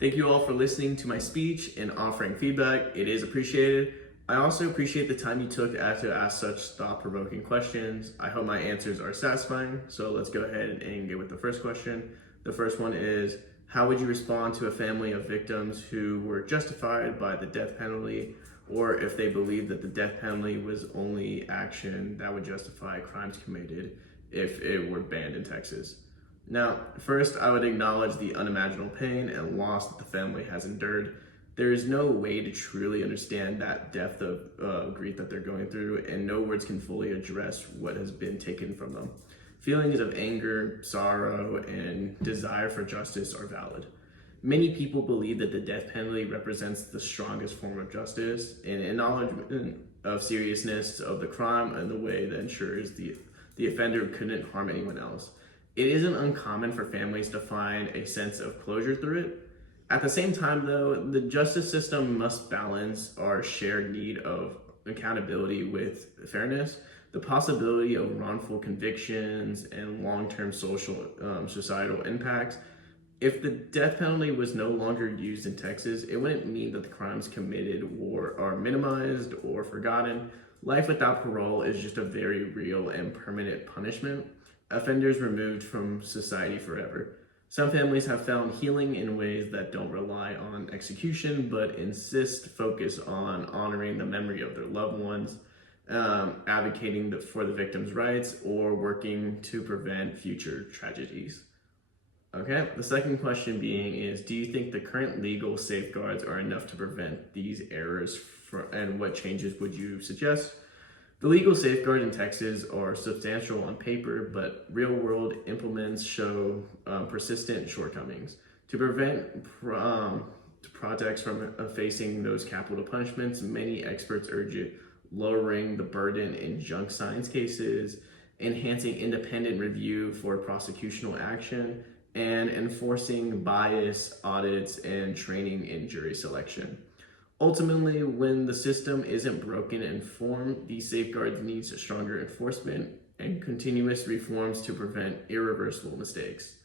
Thank you all for listening to my speech and offering feedback. It is appreciated. I also appreciate the time you took to ask such thought-provoking questions. I hope my answers are satisfying. So let's go ahead and get with the first question. The first one is, how would you respond to a family of victims who were justified by the death penalty, or if they believe that the death penalty was only action that would justify crimes committed if it were banned in Texas? Now, first, I would acknowledge the unimaginable pain and loss that the family has endured. There is no way to truly understand that depth of grief that they're going through, and no words can fully address what has been taken from them. Feelings of anger, sorrow, and desire for justice are valid. Many people believe that the death penalty represents the strongest form of justice, an acknowledgement of seriousness of the crime and the way that ensures the offender couldn't harm anyone else. It isn't uncommon for families to find a sense of closure through it. At the same time, though, the justice system must balance our shared need of accountability with fairness, the possibility of wrongful convictions, and long-term societal impacts. If the death penalty was no longer used in Texas, it wouldn't mean that the crimes committed are minimized or forgotten. Life without parole is just a very real and permanent punishment. Offenders removed from society forever. Some families have found healing in ways that don't rely on execution, but focus on honoring the memory of their loved ones, advocating for the victims' rights, or working to prevent future tragedies. Okay, the second question is, do you think the current legal safeguards are enough to prevent these errors, and what changes would you suggest? The legal safeguards in Texas are substantial on paper, but real-world implements show persistent shortcomings. To prevent projects from facing those capital punishments, many experts urge lowering the burden in junk science cases, enhancing independent review for prosecutional action, and enforcing bias audits and training in jury selection. Ultimately, when the system isn't broken in form, these safeguards need stronger enforcement and continuous reforms to prevent irreversible mistakes.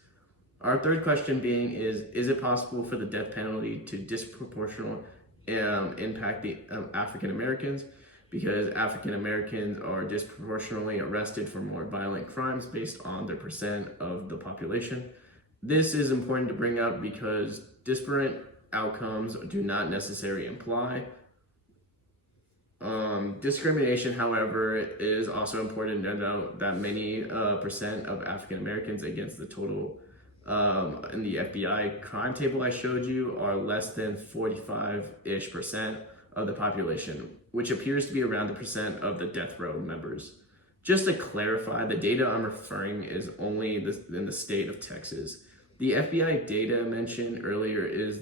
Our third question is it possible for the death penalty to disproportionately impact the African Americans? Because African Americans are disproportionately arrested for more violent crimes based on their percent of the population. This is important to bring up because disparate outcomes do not necessarily imply discrimination. However, it is also important to note that many percent of African Americans against the total in the FBI crime table I showed you are less than 45% of the population, which appears to be around the percent of the death row members. Just to clarify, the data I'm referring is only in the state of Texas. The FBI data mentioned earlier is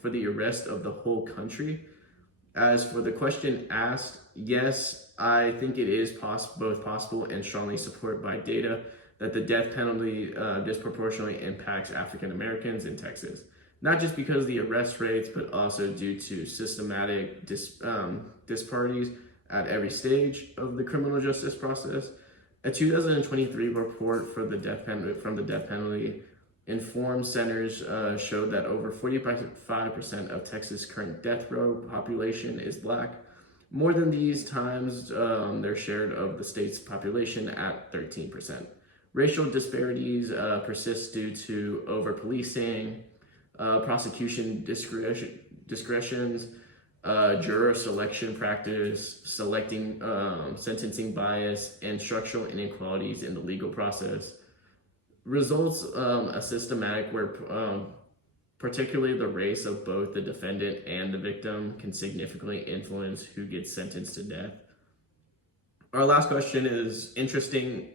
for the arrest of the whole country. As for the question asked, yes, I think it is both possible and strongly supported by data that the death penalty disproportionately impacts African Americans in Texas. Not just because of the arrest rates, but also due to systematic disparities at every stage of the criminal justice process. A 2023 report from the death penalty informed centers showed that over 45% of Texas' current death row population is Black. More than these times their share of the state's population at 13%. Racial disparities persist due to over-policing, prosecution discretions, juror selection practice, sentencing bias, and structural inequalities in the legal process. Results a systematic where particularly the race of both the defendant and the victim can significantly influence who gets sentenced to death. Our last question is interesting.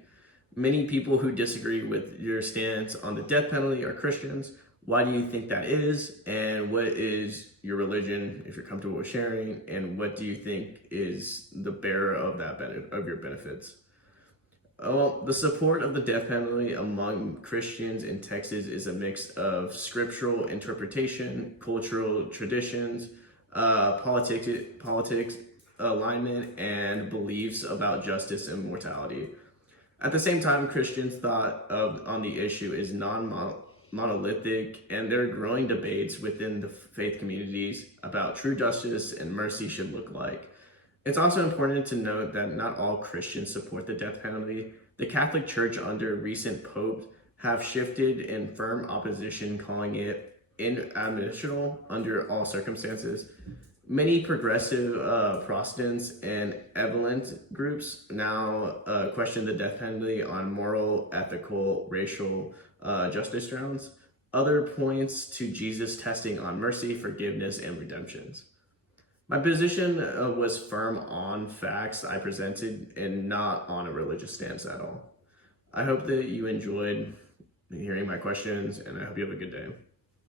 Many people who disagree with your stance on the death penalty are Christians. Why do you think that is? And what is your religion, if you're comfortable with sharing? And what do you think is the bearer of of your benefits? Well, the support of the death penalty among Christians in Texas is a mix of scriptural interpretation, cultural traditions, politics alignment, and beliefs about justice and mortality. At the same time, Christians' thought on the issue is monolithic, and there are growing debates within the faith communities about true justice and mercy should look like. It's also important to note that not all Christians support the death penalty. The Catholic Church under recent popes have shifted in firm opposition, calling it inadmissible under all circumstances. Many progressive Protestants and evolent groups now question the death penalty on moral, ethical, racial justice grounds. Other points to Jesus' testing on mercy, forgiveness, and redemptions. My position was firm on facts I presented and not on a religious stance at all. I hope that you enjoyed hearing my questions, and I hope you have a good day.